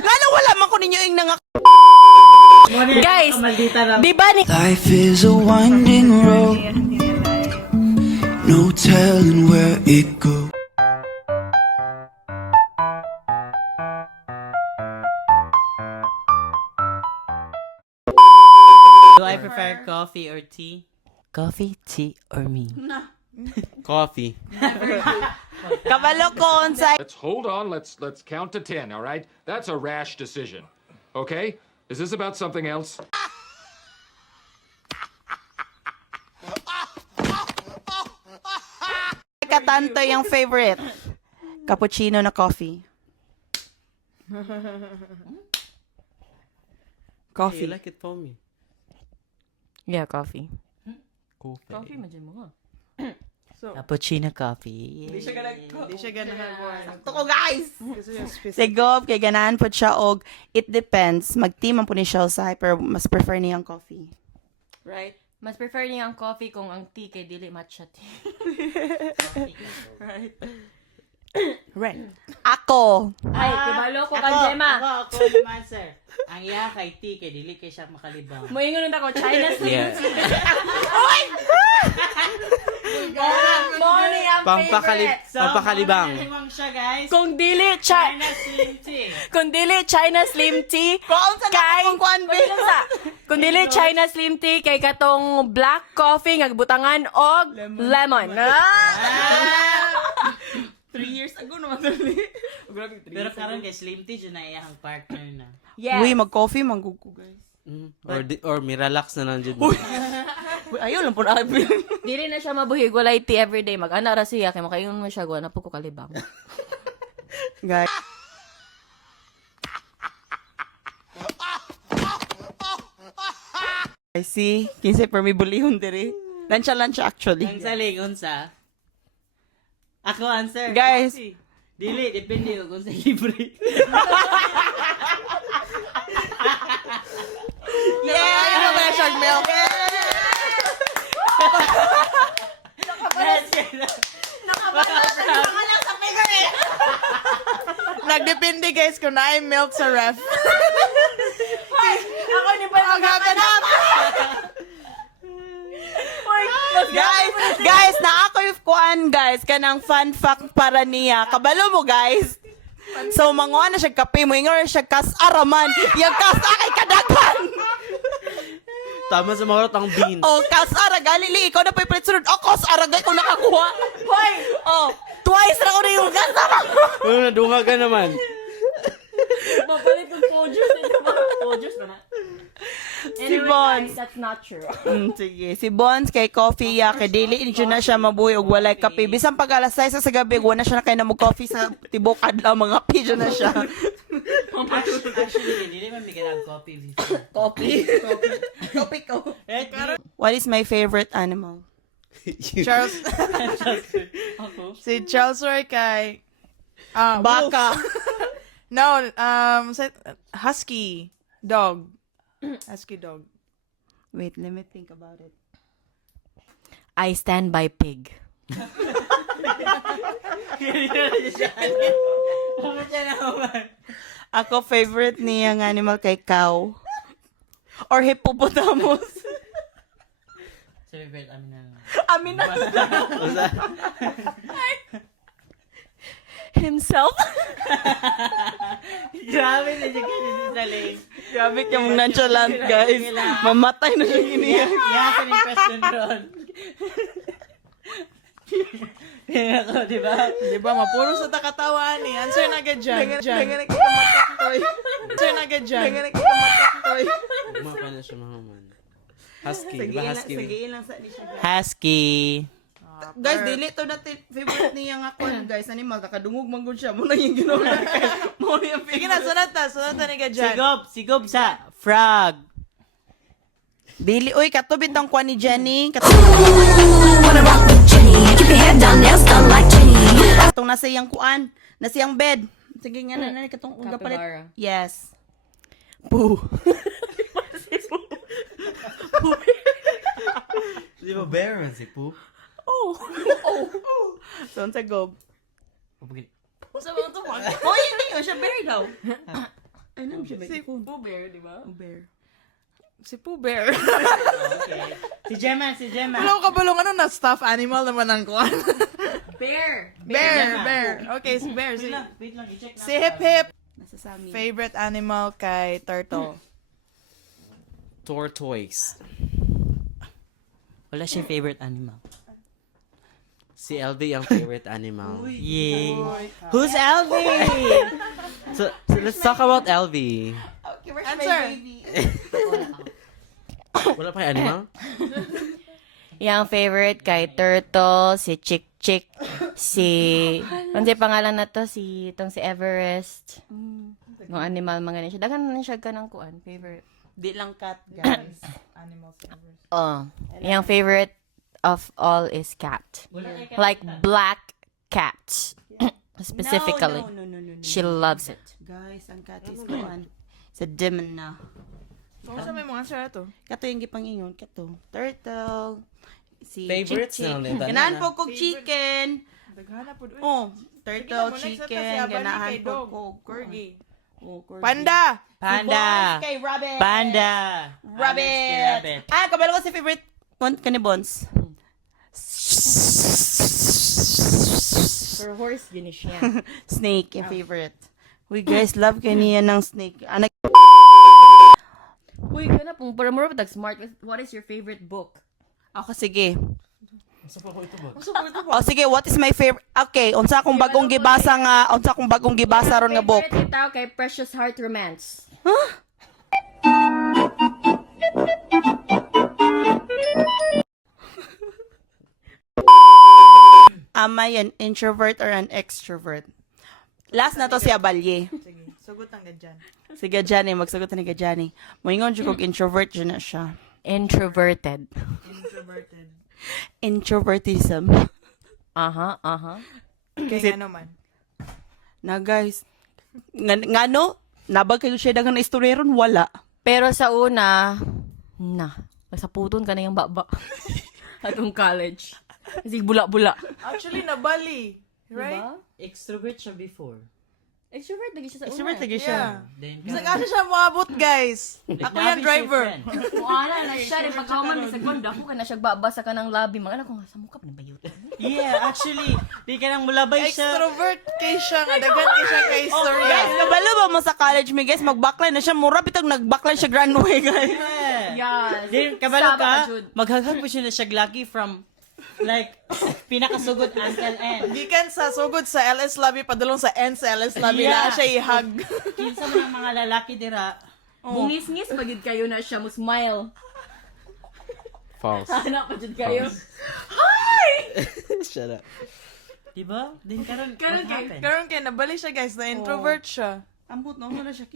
Lalo wala man ko ninyo yung nang Guys, di ba ni... Life is a winding road, no telling where it goes. Do I prefer coffee or tea? Coffee, tea, or me? Coffee. kabalo ko unsay Let's hold on. Let's count to 10, all right? That's a rash decision. Okay? Is this about something else? katanto yung favorite. Cappuccino na coffee. You Coffee. like it for me? Yeah, coffee. Coffee. mo. Cappuccino coffee. Di siya ganahan. Sakto ko guys. Si Gob kay ganahan po siya og it depends. Mag-team man po ni siya sa pero mas prefer niya ang coffee. Right? Mas prefer niya ang coffee kung ang tea kay dili matcha tea. Right. Ako. Ay, kibalo ko kan Gemma. Ako naman, sir. Ang iya kay tea, kay dili kay siya makalibang. Moingon ako China slim. Yeah. Morning ang favorite. Pampakalibang. siya guys. Kung dili China slim tea, Kung sa kay kung kuan be. Kung dili China slim tea kay katong black coffee nga butangan og lemon. 3 years ago naman dali. Pero karon kay Slim Tea, dyan na iyang partner na. Yes. Uy, mag-coffee manggugo guys. Or miralax na lang dyan. Uy, ayaw lang po na. Dili na siya mabuhig walay tea everyday. Mag-ana ra siya kay makaingon mo siya na po ko kalibang. Guys. I see. Kinsay per may bulihon diri. Lansya actually. Ang saling, unsa? Ako answer. Guys. Coffee. Dili, depende kung sa libre. Yeah! Ano ba na siyang milk? Nagdepende guys kung na milk sa ref. Ako ni pa Maghaganap! Guys, na ako yung kuan guys, kanang fun fact para niya. Kabalo mo guys. So, manguha na siya kape mo, ingon na siya kas-araman. Yung kas-akay kadaghan. Tama sa mga ang beans. Oh, kas-ara, galili, ikaw na pa yung sunod. Oh, kas-aragay ko nakakuha. Hoy! Oh, twice na ko na yung kasama ko. Nadunga ka naman. Mapalit ng produce. Produce na. Si Bons. That's not true. Sige. Si Bons kay coffee ya, kay dili inyo na siya mabuhi og walay kape. Bisan pag alas 6 sa gabi, wala na siya na kay namog coffee sa tibok adlaw, mga pidyo na siya. Actually, hindi man may kanang coffee before. Coffee? Coffee ko. What is my favorite animal? Charles. Si Charles Roy kay Baka. No, husky dog. Husky dog. Wait, let me think about it. I stand by pig. Ako favorite niya ng animal kay cow. Or hippopotamus. Celebrate amin na. Amin na. Himself? Grabe na siya ganyan sa saling. Grabe ka mong nonchalant, guys. Mamatay na siya giniya. Yasan yung question ron. Kaya ako, di ba? Di ba, mapuro sa takatawaan eh. Answer na agad dyan. Dengar kita matak, toy. Answer na agad dyan. Dengar kita matak, toy. Umapa na siya mga man. Husky, di Sige ba lang, husky? sige lang sa ni siya. Husky. Guys, dili to natin favorite niya nga ko, guys. Animal, nakadungog man gud siya. Muna yung ginawa. Muna yung Sige na, sunod na agad dyan. Sigob sa frog. Dili, uy, katubit ang kuha ni Jenny. Wanna rock with Jenny? Keep your head down, nails done like Jenny. Katong nasa iyang kuan. Nasa iyang bed. Sige nga na, katong Capybara. gapalit. Yes. Poo. Di ba bear man si Pooh? Oh. So, sa gob. Pupagin. Sa mga to, man. Oh, hindi ko siya bear daw. Ano siya Si Pooh Bear, di ba? Bear. Si Pooh Bear. Okay. Si Gemma. Wala ko kabalong ano na stuffed animal naman ang kuan. Bear! Bear. Okay, si Bear. Wait lang, i-check na. Si Hip Hip. Nasa sa amin. Favorite animal kay Turtle. Tortoise. Wala siyang favorite animal. Si LV ang favorite animal. Yay. Who's LV? So let's talk about LV. Okay, where's Answer. my baby? Wala pa yung animal? Yang favorite kay Turtle, si Chick Chick, ano si pangalan na to? Si Everest. Mga animal, mga ganyan siya. Dagan na siya ka ng kuan, favorite. Di lang cat, guys. Animals lovers. Oh, yung favorite of all is cat. Like black cat. Specifically. No. She loves it. Guys, ang cat is kuan. Sa demon na. So, sa may mga answer na to? Kato yung gipangingon. Kato. Turtle. Si Favorites Chick na lang. Ganahan po kong chicken. Daghana po. Uy. Oh, turtle, Sige na, next na to si chicken. Abani Ganahan kay po Dog. ko. Corgi. Oh, corgi. Panda! Panda. Si Kay Rabbit. Panda. Rabbit. Ah, kabalo ko si favorite kanibons. For horse, din siya. Snake, yung favorite. We guys, love kaniya ng snake. Anak, Uy, kana pong para mo tag smart. What is your favorite book? ako sige. Oh, sige, what is my favorite? Okay, unsa akong bagong gibasa ron nga book. Favorite itaw kay Precious Heart Romance. Am I an introvert or an extrovert? Last na to si Abalye. Sige, sugot ang gadyan. Si Gajani, magsagot na ni Gajani. Moingon jud kog introvert dyan na siya. Introverted. Introverted. Introvertism. Aha. Kaya nga naman. Na guys, ngano? Nabag kayo siya dagang na istorya ron? Wala. Pero sa una, masaputon ka na yung baba. Atong college. Kasi bula-bula. Actually, nabali. Right? Diba? Extrovert siya before. Extrovert lagi siya sa una. Extrovert lagi Yeah. siya. Then, Bisa kasi siya maabot, guys. Ako yan, driver. Kung ana na siya, rin pagkauman sa segundo, ako ka na siya babasa ka ng labi. Mga anak ko nga, sa mukha pa ng bayot. Yeah, actually, di ka nang mulabay siya. Extrovert kay siya nga. Dagan kay siya kay istorya. Guys, kabalo ba mo sa college mi guys? Mag-backline na siya. Mura bitag nag-backline siya grand way guys. Yes. Then, kabalo Saba ka, ka, Jud. maghagag mo siya na siya lucky from, like, pinakasugod until end. Gikan sa sugod sa LS Lobby, padulong sa end sa LS Lobby Yeah. na siya i-hug. Kinsa mo ng mga lalaki dira. Bungis-ngis, bagid kayo na siya mo smile. False. Hanap pa dyan kayo. Shut up. Diba? Then karon Karon what kay- happened? Karon kay nabali siya, guys, na introvert siya. Ambot na na siya.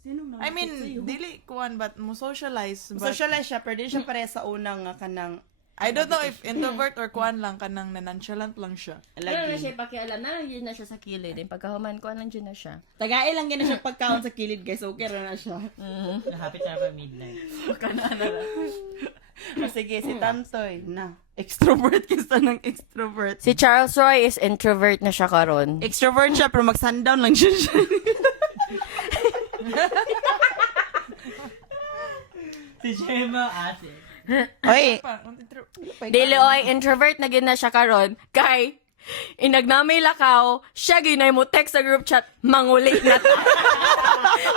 Sino na? I mean, dili kuan but mo socialize. But Socialize siya, pero di siya pare sa unang nga kanang I don't know if introvert or kuan lang kanang nonchalant lang siya. Pero na siya pakialam, nandiyan na siya sa kilid. Yung pagkahuman ko, nandiyan na siya. Tagay lang gina siya pagkaon sa kilid guys. Okay ra na siya. Nahapit na ba midnight? Sige, si Tantoy na. Extrovert kisa ng extrovert. Si Charles Roy is introvert na siya karon. Extrovert siya, pero mag-sundown lang siya. Si Gemma ate. Oy, Dili oy introvert na gid na siya karon kay inagnamay lakaw, siya ginay mo text sa group chat, manguli na ta.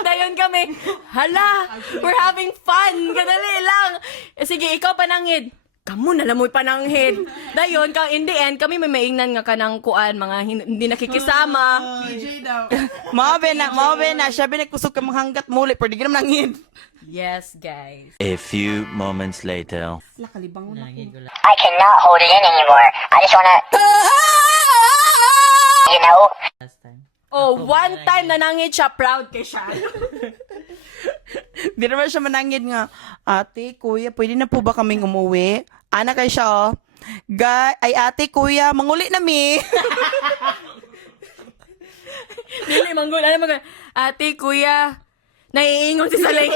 Dayon kami, hala, we're having fun, kadali lang. Sige, ikaw panangid. Kamu na lamoy pananghid. Dayon, in the end, kami may maingnan nga kanang kuan, mga hindi nakikisama. PJ daw. maobe na. Siya binagkusog ka manghanggat muli, pero di ka naman nangin. Yes, guys. A few moments later. Lakalibang mo na ko. I cannot hold it in anymore. I just wanna, you know. Last time. Oh, one time nanangid siya, proud kay siya. Di naman siya manangin nga, ate, kuya, pwede na po ba kaming umuwi? Ana kay siya, oh. Ate, kuya, manguli na mi. Dili, manggol. Ano mga, ate, kuya, naiingon si Salay.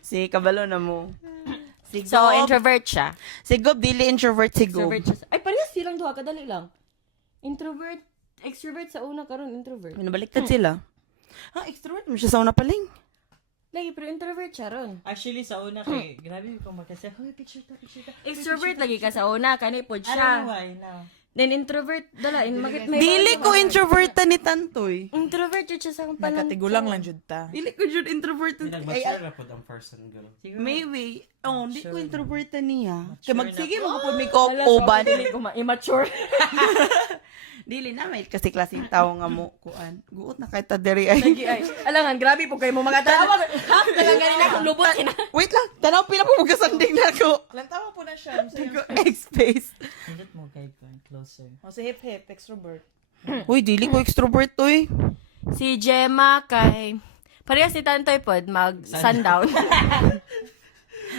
Si kabalo na mo. Si So, Gob, introvert siya. si Gob, dili introvert si Gob. Introvert siya. Ay, parehas silang duha, kadali lang. Introvert, Extrovert sa una karon introvert. Minabaliktad sila. Ha, extrovert mo siya sa una paling. Lagi pero introvert siya ron. Actually, sa una kay, grabe ko magkasya, hoy, picture ta. Extrovert lagi ka sa una, kanay pod I don't know siya. why now. Then introvert, dala, bakit may... Dili ko introverta ni Tantoy. Introvert yun siya sa akong panan. Nagkatigulang lang jud ta. Dili ko jud introvert. Nag-mature na po ang person, girl. Maybe. Oh, hindi ko introverta niya. Kaya Mature magsige na mo po may uban. Dili ko ma-immature. Dili na may kasi klaseng tao nga mo kuan. Guot na kay ta diri ay. Lagi ay. Alangan, grabe po kayo mo mga tawag. Half na lang ganina kung lubot kina. Wait lang, tanaw pila po magkasanding na ko. Lantawa po na siya. Ko X-space. Hindot mo kay closer. O si Hip Hip, extrovert. Uy, dili ko extrovert oy. Si Gemma kay... Parehas si Tantoy pod, mag-sundown.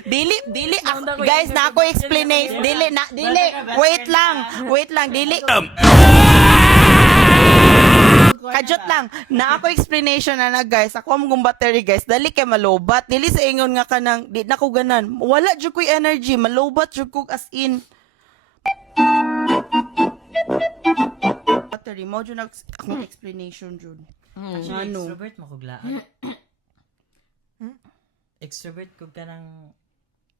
Dili, Sound ako guys, yung- na ako explanation. Dili, wait lang, dili. Kajot lang, na ako explanation na guys, ako ang battery guys, dali kay malobat, dili sa ingon nga kanang, di na ko ganan, wala jud ko'y energy, malobat jud ko as in. Battery, mo jud akong explanation jud. Actually, Ano? extrovert mo kuglaan. Extrovert ko ka ng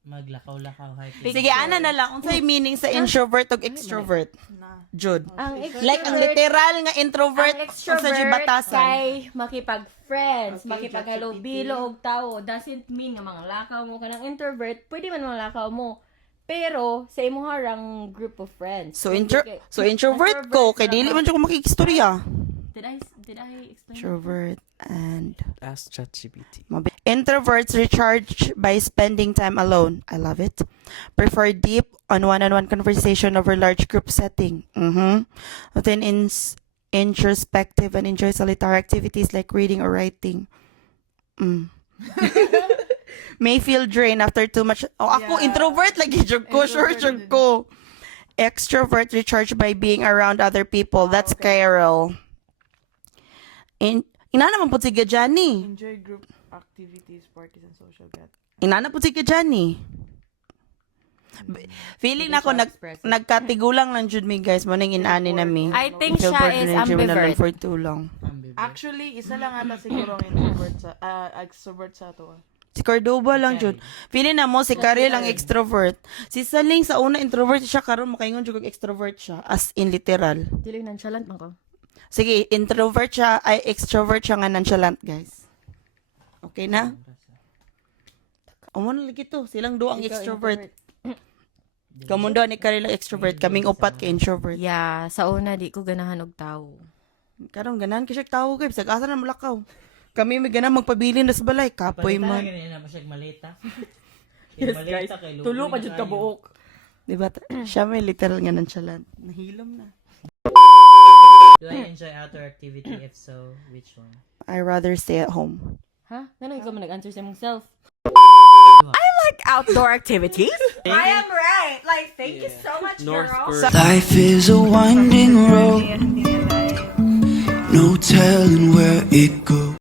maglakaw-lakaw. Sige, ana na lang, unsay meaning sa introvert ug extrovert? Na. Jud. Ang Like ang literal nga introvert ang unsa jud extrovert batasan. kay makipag-friends, Okay, makipag-hello bilo og tao. Doesn't mean nga mga lakaw mo ka ng introvert, pwede man mga lakaw mo. Pero sa imo harang group of friends. So Hindi so introvert ko kay dili man jud ko makikistorya. Did I explain? Introvert and Ask ChatGPT. introverts recharge by spending time alone. I love it. Prefer deep on one-on-one conversation over large group setting. Then introspective and enjoy solitary activities like reading or writing. May feel drained after too much. Oh, ako Yeah. introvert lagi jud ko, sure jud ko. Extrovert recharge by being around other people. That's Carol. Ina naman po si Johnny. Enjoy group activities, parties, and social gatherings. Inana po si Johnny. Feeling na ako nagkatigulang lang jud mi guys mo nang inani na mi. I think siya Introvert is na jud mi na lang ambivert. for too long. Actually, isa lang ata siguro ang introvert sa, extrovert sa ato. Si Cordoba lang jud. Feeling na mo si Karel ang extrovert. Si Saling sa una introvert siya karon makaingon jud og extrovert siya as in literal. Dili nonchalant man ko. Sige, introvert siya ay extrovert siya nga nonchalant guys. Okay na? Amo na lagi to, silang duo ang extrovert. Kamundo ni Karel ang extrovert, kaming upat ka introvert. Yeah, sa una di ko ganahan og tao. Karong ganan kasi tao kay bisag asa na mulakaw. Kami may ganan magpabilin na sa balay, kapoy man. Ganyan na mo siya maleta. Yes, guys. Tulo pa jud ka buok. Di ba? Siya may literal nga nonchalant. Nahilom na. Do I enjoy outdoor activity? If so, which one? I rather stay at home. Ha? Ganun ikaw man nag-answer sa imong self. I like outdoor activities. I am right. Like, thank you so much, girl. Life is a winding road, no telling where it goes.